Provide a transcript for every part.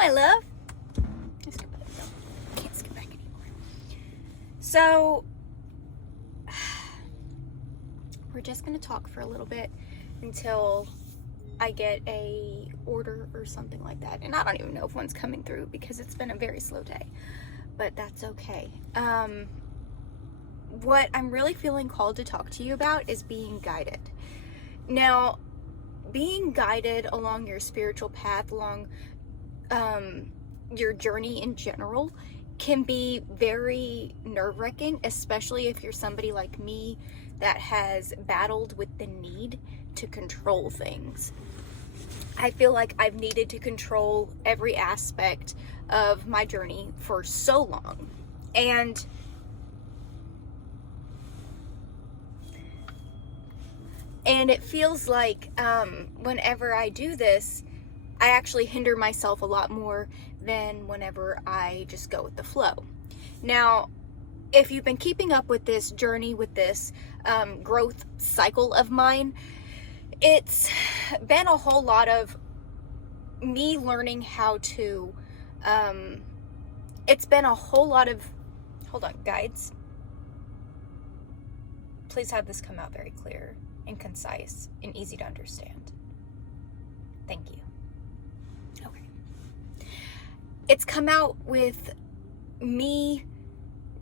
my love. Can't skip back anymore. So, we're just going to talk for a little bit until I get a order or something like that. And I don't even know if one's coming through because it's been a very slow day. But that's okay. What I'm really feeling called to talk to you about is being guided. Now, being guided along your spiritual path, along your journey in general, can be very nerve-wracking, especially if you're somebody like me that has battled with the need to control things. I feel like I've needed to control every aspect of my journey for so long. And it feels like whenever I do this, I actually hinder myself a lot more than whenever I just go with the flow. Now, if you've been keeping up with this journey, with this growth cycle of mine, it's been a whole lot of me learning how to, it's been a whole lot of, hold on, guides. Please have this come out very clear and concise and easy to understand. Thank you. Okay. It's come out with me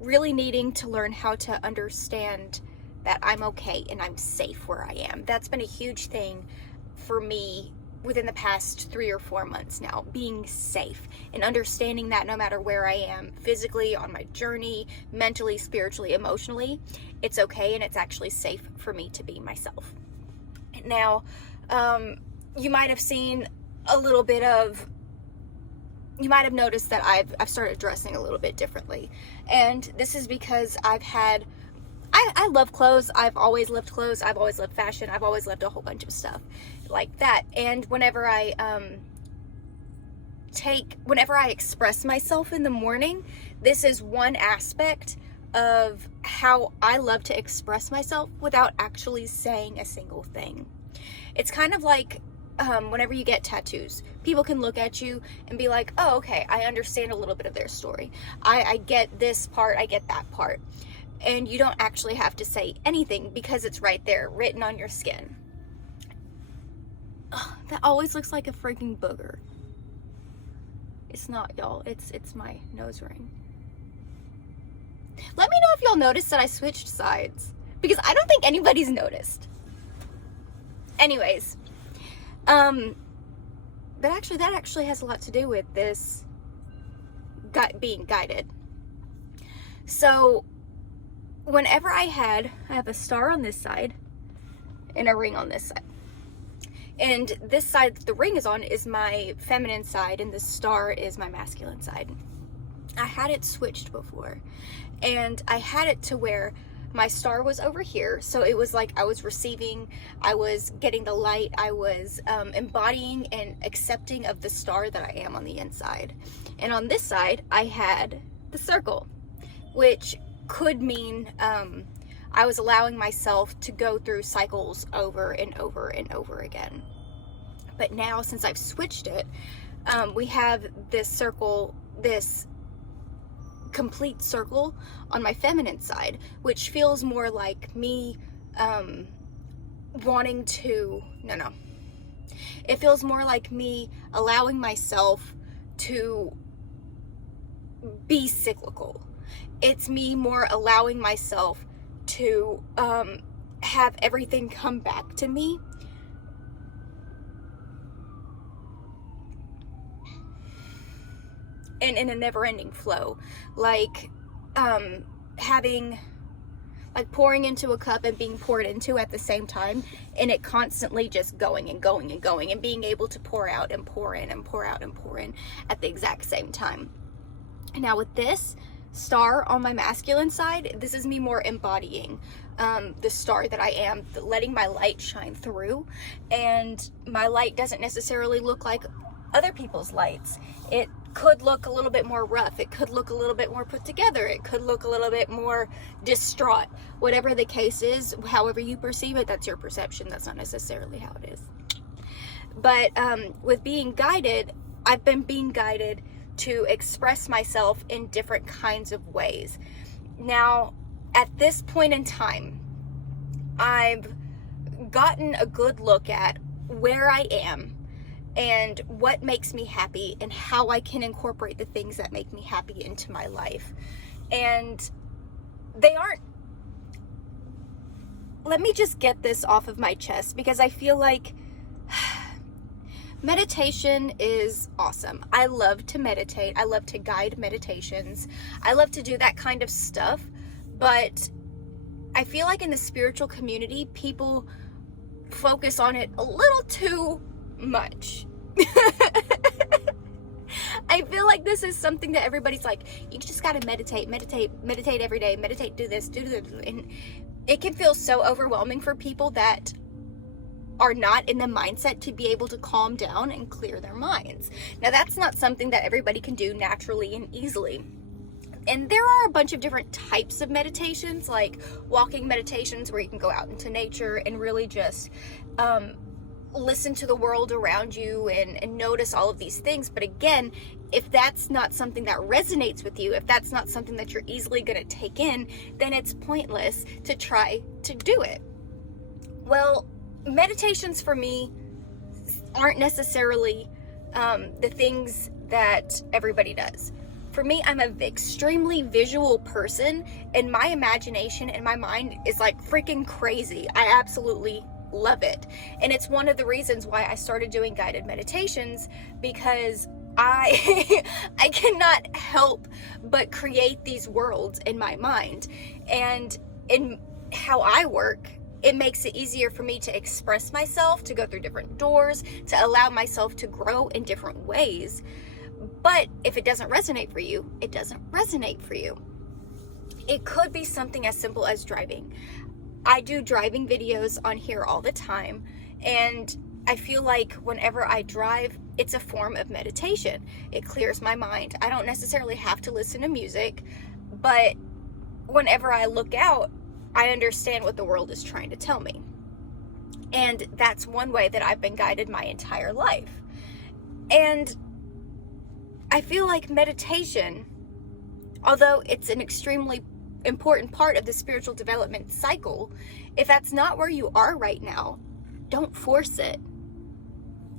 really needing to learn how to understand that I'm okay and I'm safe where I am. That's been a huge thing for me within the past 3 or 4 months now, being safe and understanding that no matter where I am, physically, on my journey, mentally, spiritually, emotionally, it's okay and it's actually safe for me to be myself. Now, you might have seen a little bit of, you might have noticed that I've started dressing a little bit differently. And this is because I've had, I love clothes. I've always loved clothes. I've always loved fashion. I've always loved a whole bunch of stuff like that. And whenever I express myself in the morning, this is one aspect of how I love to express myself without actually saying a single thing. It's kind of like whenever you get tattoos, people can look at you and be like, oh, okay, I understand a little bit of their story. I get this part, I get that part. And you don't actually have to say anything because it's right there, written on your skin. Ugh, that always looks like a freaking booger. It's not, y'all. It's my nose ring. Let me know if y'all noticed that I switched sides, because I don't think anybody's noticed. Anyways, that actually has a lot to do with this being guided. So, whenever I have a star on this side and a ring on this side. And this side that the ring is on is my feminine side and the star is my masculine side. I had it switched before. And I had it to where my star was over here. So it was like I was receiving, I was getting the light, I was embodying and accepting of the star that I am on the inside. And on this side, I had the circle, which could mean I was allowing myself to go through cycles over and over and over again. But now, since I've switched it, we have this circle, this complete circle on my feminine side, which feels more like me wanting to, it feels more like me allowing myself to be cyclical. It's me more allowing myself to have everything come back to me. And in a never-ending flow. Like pouring into a cup and being poured into at the same time, and it constantly just going and going and going, and being able to pour out and pour in and pour out and pour in at the exact same time. Now with this star on my masculine side, this is me more embodying the star that I am, letting my light shine through. And my light doesn't necessarily look like other people's lights. It could look a little bit more rough. It could look a little bit more put together. It could look a little bit more distraught. Whatever the case is, however you perceive it, that's your perception. That's not necessarily how it is. But with being guided, I've been being guided to express myself in different kinds of ways. Now, at this point in time, I've gotten a good look at where I am and what makes me happy and how I can incorporate the things that make me happy into my life. And they aren't, let me just get this off of my chest, because I feel like meditation is awesome. I love to meditate. I love to guide meditations. I love to do that kind of stuff. But I feel like in the spiritual community, people focus on it a little too much. I feel like this is something that everybody's like, you just gotta meditate every day, meditate, do this. And it can feel so overwhelming for people that are not in the mindset to be able to calm down and clear their minds. Now, that's not something that everybody can do naturally and easily. And there are a bunch of different types of meditations, like walking meditations where you can go out into nature and really just listen to the world around you and notice all of these things. But again, if that's not something that resonates with you, if that's not something that you're easily going to take in, then it's pointless to try to do it. Well, meditations for me aren't necessarily the things that everybody does. For me, I'm an extremely visual person, and my imagination and my mind is like freaking crazy. I absolutely love it. And it's one of the reasons why I started doing guided meditations, because I cannot help but create these worlds in my mind. And in how I work, it makes it easier for me to express myself, to go through different doors, to allow myself to grow in different ways. But if it doesn't resonate for you, it doesn't resonate for you. It could be something as simple as driving. I do driving videos on here all the time, and I feel like whenever I drive, it's a form of meditation. It clears my mind. I don't necessarily have to listen to music, but whenever I look out, I understand what the world is trying to tell me. And that's one way that I've been guided my entire life. And I feel like meditation, although it's an extremely important part of the spiritual development cycle, if that's not where you are right now, don't force it.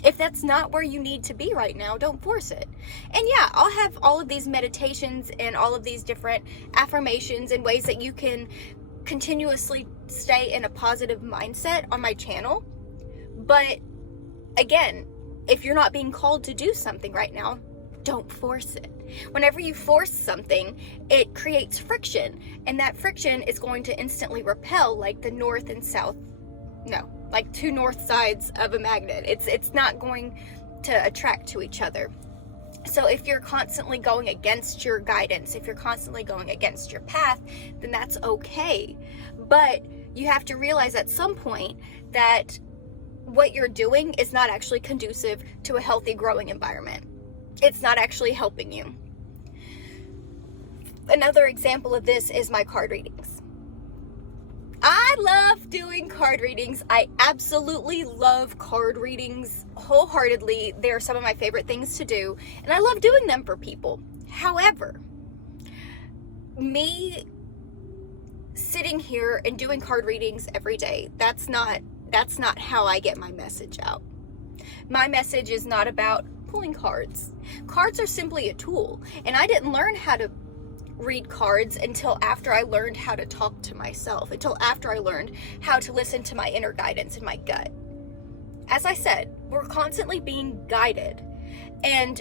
If that's not where you need to be right now, don't force it. And yeah, I'll have all of these meditations and all of these different affirmations and ways that you can continuously stay in a positive mindset on my channel. But again, if you're not being called to do something right now, don't force it. Whenever you force something, it creates friction, and that friction is going to instantly repel, like the north and south, like two north sides of a magnet. It's not going to attract to each other. So if you're constantly going against your guidance, if you're constantly going against your path, then that's okay. But you have to realize at some point that what you're doing is not actually conducive to a healthy, growing environment. It's not actually helping you. Another example of this is my card readings. I love doing card readings. I absolutely love card readings wholeheartedly. They're some of my favorite things to do, and I love doing them for people. However, me sitting here and doing card readings every day, that's not how I get my message out. My message is not about pulling cards. Cards are simply a tool, and I didn't learn how to read cards until after I learned how to talk to myself, until after I learned how to listen to my inner guidance and my gut. As I said, we're constantly being guided, and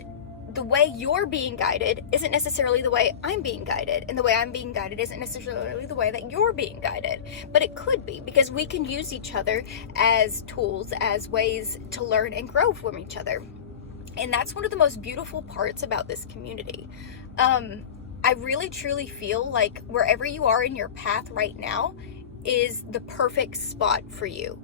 the way you're being guided isn't necessarily the way I'm being guided, and the way I'm being guided isn't necessarily the way that you're being guided, but it could be, because we can use each other as tools, as ways to learn and grow from each other. And that's one of the most beautiful parts about this community. I really truly feel like wherever you are in your path right now is the perfect spot for you.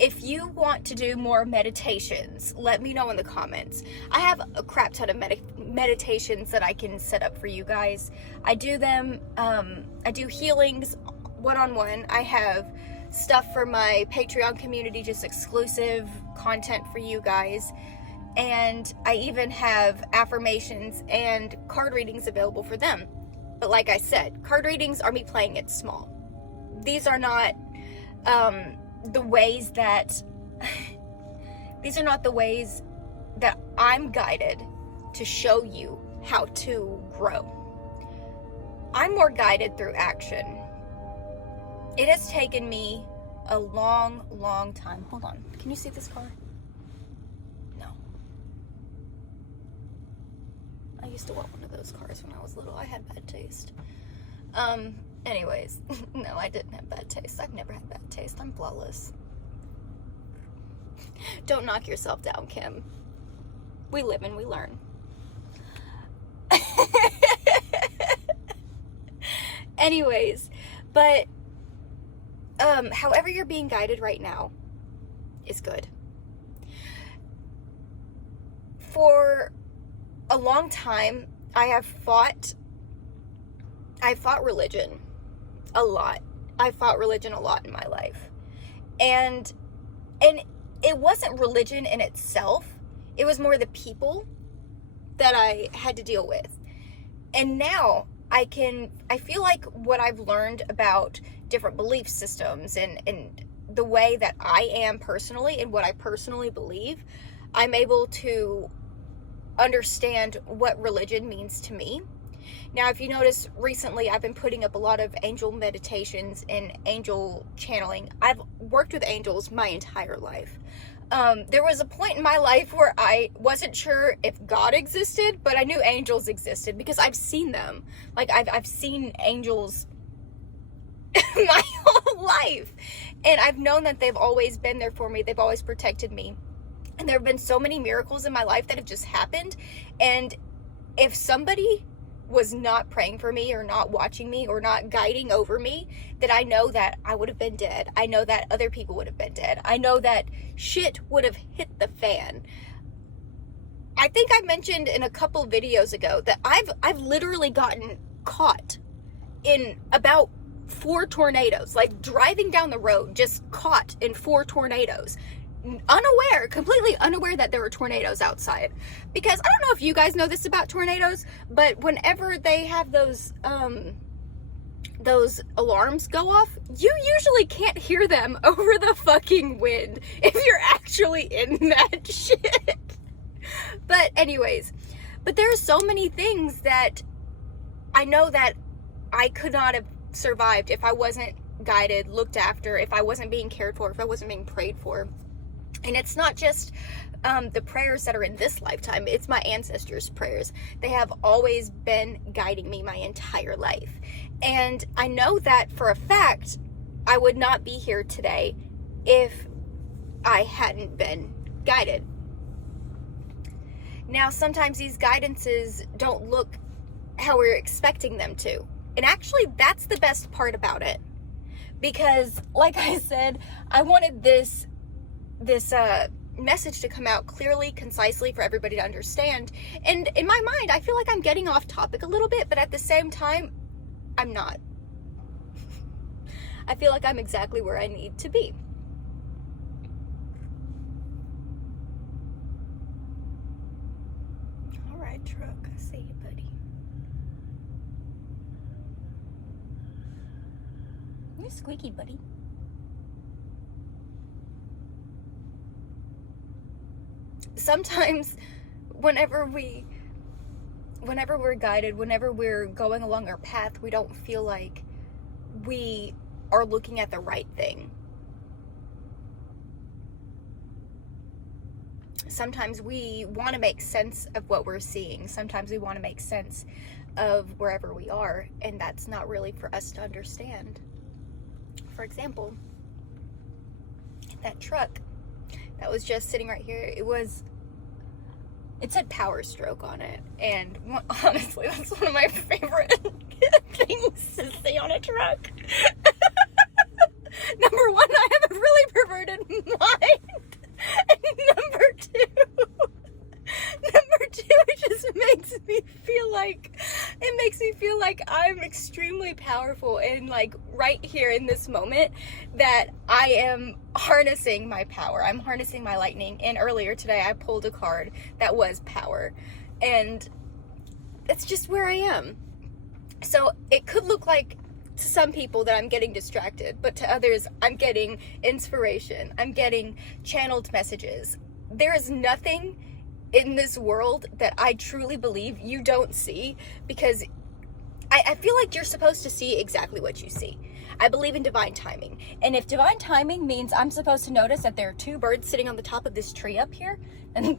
If you want to do more meditations, let me know in the comments. I have a crap ton of meditations that I can set up for you guys. I do them, I do healings one-on-one. I have stuff for my Patreon community, just exclusive content for you guys. And I even have affirmations and card readings available for them. But like I said, card readings are me playing it small. These are not the ways that these are not the ways that I'm guided to show you how to grow. I'm more guided through action. It has taken me a long, long time. Hold on. Can you see this car? No. I used to want one of those cars when I was little. I had bad taste. Anyways, no, I didn't have bad taste. I've never had bad taste. I'm flawless. Don't knock yourself down, Kim. We live and we learn. Anyways, but however you're being guided right now is good. For a long time, I fought religion a lot. I fought religion a lot in my life. And it wasn't religion in itself. It was more the people that I had to deal with. And now I feel like what I've learned about different belief systems and the way that I am personally and what I personally believe, I'm able to understand what religion means to me. Now, if you notice recently, I've been putting up a lot of angel meditations and angel channeling. I've worked with angels my entire life. There was a point in my life where I wasn't sure if God existed, but I knew angels existed because I've seen them. Like, I've seen angels my whole life. And I've known that they've always been there for me. They've always protected me. And there have been so many miracles in my life that have just happened. And if somebody was not praying for me or not watching me or not guiding over me, that I know that I would have been dead. I know that other people would have been dead. I know that shit would have hit the fan. I think I mentioned in a couple videos ago that I've literally gotten caught in about 4 tornadoes, like driving down the road, just caught in 4 tornadoes. Completely unaware that there were tornadoes outside. Because I don't know if you guys know this about tornadoes, but whenever they have those alarms go off, you usually can't hear them over the fucking wind if you're actually in that shit. But anyways, there are so many things that I know that I could not have survived if I wasn't guided, looked after, if I wasn't being cared for, if I wasn't being prayed for. And it's not just the prayers that are in this lifetime. It's my ancestors' prayers. They have always been guiding me my entire life. And I know that for a fact, I would not be here today if I hadn't been guided. Now, sometimes these guidances don't look how we're expecting them to. And actually, that's the best part about it. Because, like I said, I wanted this message to come out clearly, concisely for everybody to understand. And in my mind, I feel like I'm getting off topic a little bit, but at the same time, I'm not. I feel like I'm exactly where I need to be. All right, truck, I see you, buddy. You're squeaky, buddy. Sometimes whenever we're guided, whenever we're going along our path, we don't feel like we are looking at the right thing. Sometimes we want to make sense of what we're seeing. Sometimes we want to make sense of wherever we are, and that's not really for us to understand. For example, that truck that was just sitting right here, it said Power Stroke on it, and honestly, that's one of my favorite things to see on a truck. Number one, I have a really perverted mind, and number two, it just makes me feel like It makes me feel like I'm extremely powerful and like right here in this moment that I am harnessing my power. I'm harnessing my lightning. And earlier today I pulled a card that was power. And that's just where I am. So it could look like to some people that I'm getting distracted, but to others I'm getting inspiration. I'm getting channeled messages. There is nothing in this world that I truly believe you don't see, because I feel like you're supposed to see exactly what you see. I believe in divine timing. And if divine timing means I'm supposed to notice that there are two birds sitting on the top of this tree up here, then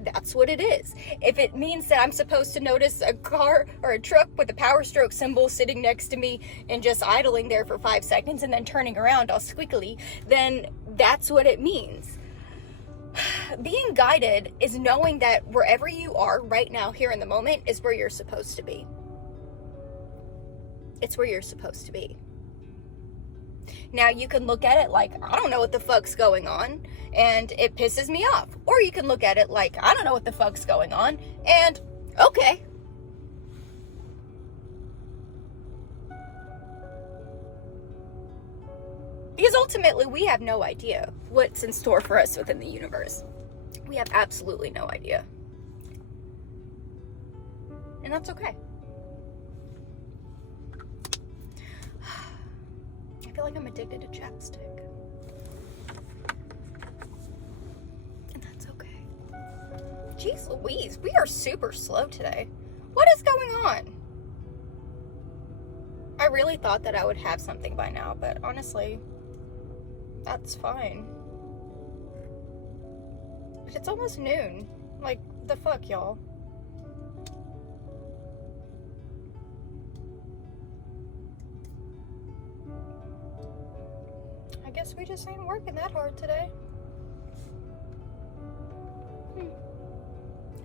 that's what it is. If it means that I'm supposed to notice a car or a truck with a power stroke symbol sitting next to me and just idling there for 5 seconds and then turning around all squiggly, then that's what it means. Being guided is knowing that wherever you are right now, here in the moment, is where you're supposed to be. It's where you're supposed to be. Now, you can look at it like, I don't know what the fuck's going on, and it pisses me off. Or you can look at it like, I don't know what the fuck's going on, and okay. Because ultimately, we have no idea what's in store for us within the universe. We have absolutely no idea. And that's okay. I feel like I'm addicted to chapstick. And that's okay. Jeez Louise, we are super slow today. What is going on? I really thought that I would have something by now, but honestly, that's fine. But it's almost noon. Like, the fuck, y'all? I guess we just ain't working that hard today.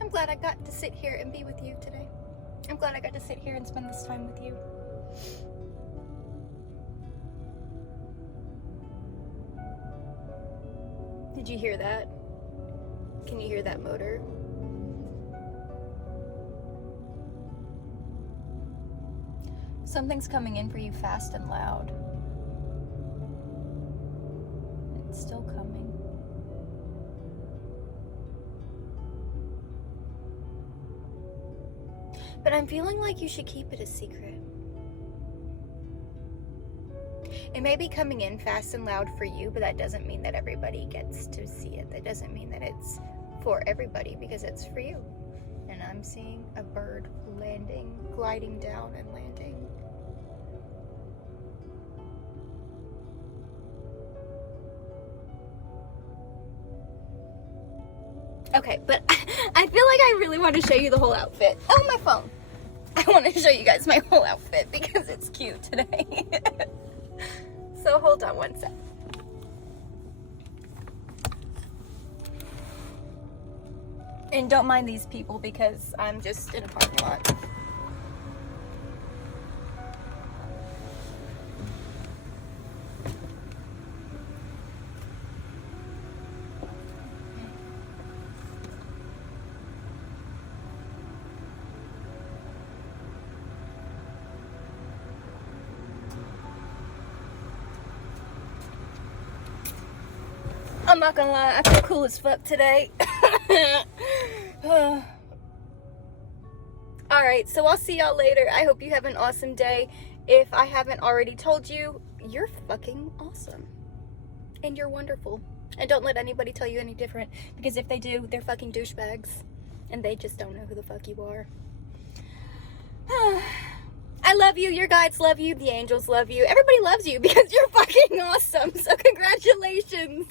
I'm glad I got to sit here and be with you today. I'm glad I got to sit here and spend this time with you. Did you hear that? Can you hear that motor? Something's coming in for you fast and loud. It's still coming. But I'm feeling like you should keep it a secret. It may be coming in fast and loud for you, but that doesn't mean that everybody gets to see it. That doesn't mean that it's for everybody, because it's for you. And I'm seeing a bird landing, gliding down and landing. Okay, but I feel like I really want to show you the whole outfit. Oh, my phone. I want to show you guys my whole outfit because it's cute today. So hold on one sec. And don't mind these people because I'm just in a parking lot. I'm not gonna lie, I feel cool as fuck today. Alright, so I'll see y'all later. I hope you have an awesome day. If I haven't already told you, you're fucking awesome. And you're wonderful. And don't let anybody tell you any different, because if they do, they're fucking douchebags. And they just don't know who the fuck you are. I love you, your guides love you, the angels love you. Everybody loves you because you're fucking awesome. So congratulations.